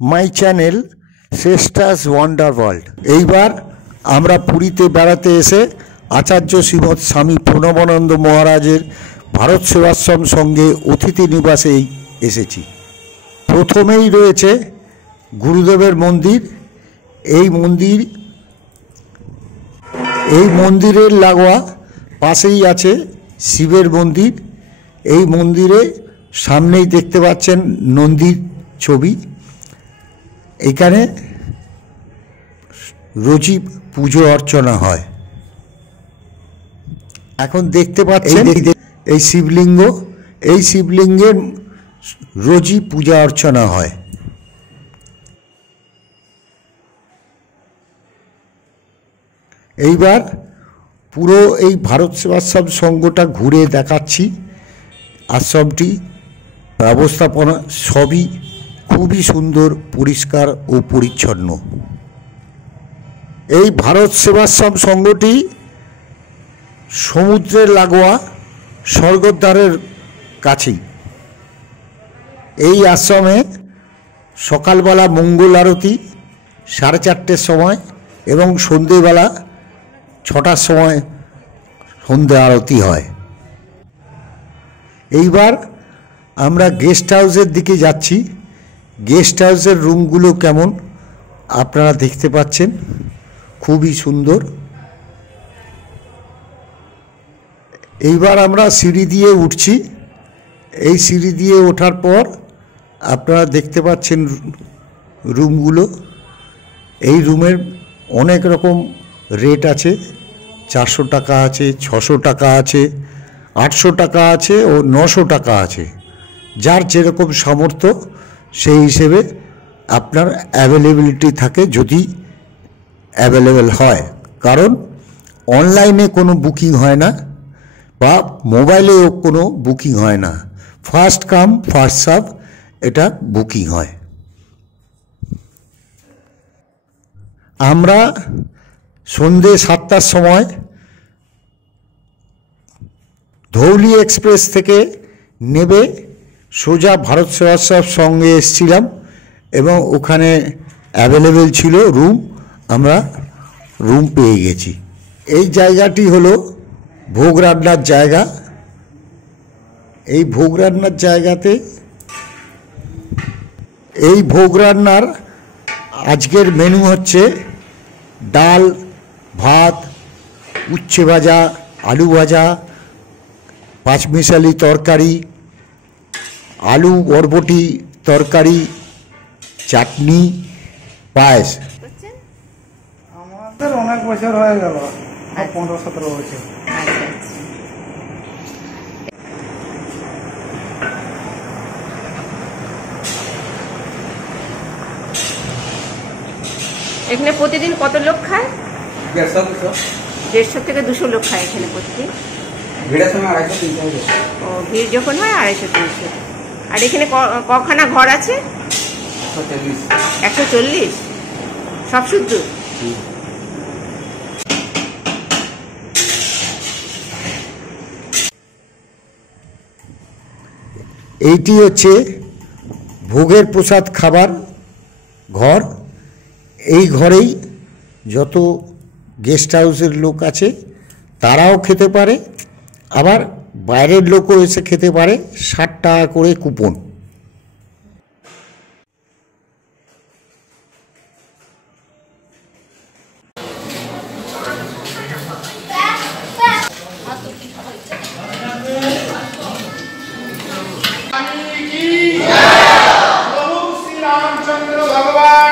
মাই channel Shreshtha's wonder world. এইবার আমরা পুরীতে বেড়াতে এসে আচার্য শ্রীমৎ স্বামী প্রণবানন্দ মহারাজের ভারত সেবাশ্রম সঙ্গে অতিথি নিবাসেই এসেছি। প্রথমেই রয়েছে গুরুদেবের মন্দির। এই মন্দিরের লাগোয়া পাশেই আছে শিবের মন্দির। এই মন্দিরে সামনেই দেখতে পাচ্ছেন নন্দীর ছবি। এখানে রোজই পুজো অর্চনা হয়। এখন দেখতে পাচ্ছেন এই শিবলিঙ্গ, এই শিবলিঙ্গের রোজই পূজা অর্চনা হয়। এইবার পুরো এই ভারত সেবাশ্রম সংঘটা ঘুরে দেখাচ্ছি। আশ্রমটি ব্যবস্থাপনা সবই খুবই সুন্দর, পরিষ্কার ও পরিচ্ছন্ন। এই ভারত সেবাশ্রম সংঘটি সমুদ্রের লাগোয়া স্বর্গদ্বারের কাছেই। এই আশ্রমে সকালবেলা মঙ্গল আরতি 4:30 সময় এবং সন্ধেবেলা 6টার সময় সন্ধে আরতি হয়। এইবার আমরা গেস্ট হাউসের দিকে যাচ্ছি। গেস্ট হাউসের রুমগুলো কেমন আপনারা দেখতে পাচ্ছেন, খুবই সুন্দর। এইবার আমরা সিঁড়ি দিয়ে উঠছি। এই সিঁড়ি দিয়ে ওঠার পর আপনারা দেখতে পাচ্ছেন রুমগুলো। এই রুমের অনেক রকম রেট আছে। 400 টাকা আছে, 600 টাকা আছে, 800 টাকা আছে ও 900 টাকা আছে। যার যেরকম সামর্থ্য সেই হিসেবে আপনার অ্যাভেলেবিলিটি থাকে, যদি অ্যাভেলেবেল হয়। কারণ অনলাইনে কোনো বুকিং হয় না বা মোবাইলেও কোনো বুকিং হয় না। ফার্স্ট কাম ফার্স্ট সার্ভ এটা বুকিং হয়। আমরা সন্ধে 7টার সময় ধৌলি এক্সপ্রেস থেকে নেবে সোজা ভারত সেবাশ্রম সঙ্গে এসেছিলাম এবং ওখানে অ্যাভেলেবেল ছিল রুম। আমরা রুম পেয়ে গেছি। এই জায়গাটি হলো ভোগ রান্নার জায়গা। এই ভোগ রান্নার জায়গাতে এই ভোগ রান্নার আজকের মেনু হচ্ছে ডাল, ভাত, উচ্ছে ভাজা, আলু ভাজা, পাঁচমিশালি তরকারি, আলু বরবটি তরকারি, চাটনি, পায়েস। আমাদের অনেক বছর হয়ে গেল, 15-17 বছর। এখানে প্রতিদিন কত লোক খায়? 150 থেকে 200 লোক খায় এখানে প্রতিদিন। ভিড়ের সময় 250-300। ও, ভিড় যখন হয় 250-300। আর এখানে কখানা ঘর আছে? 140। সব শুদ্ধ? এইটি হচ্ছে ভোগের প্রসাদ খাবার ঘর। এই ঘরেই যত গেস্ট হাউসের লোক আছে তারাও খেতে পারে, আবার বাইরের লোকও এসে খেতে পারে। 60 টাকা করে কুপন। प्रभु श्री रामचंद्र भगवान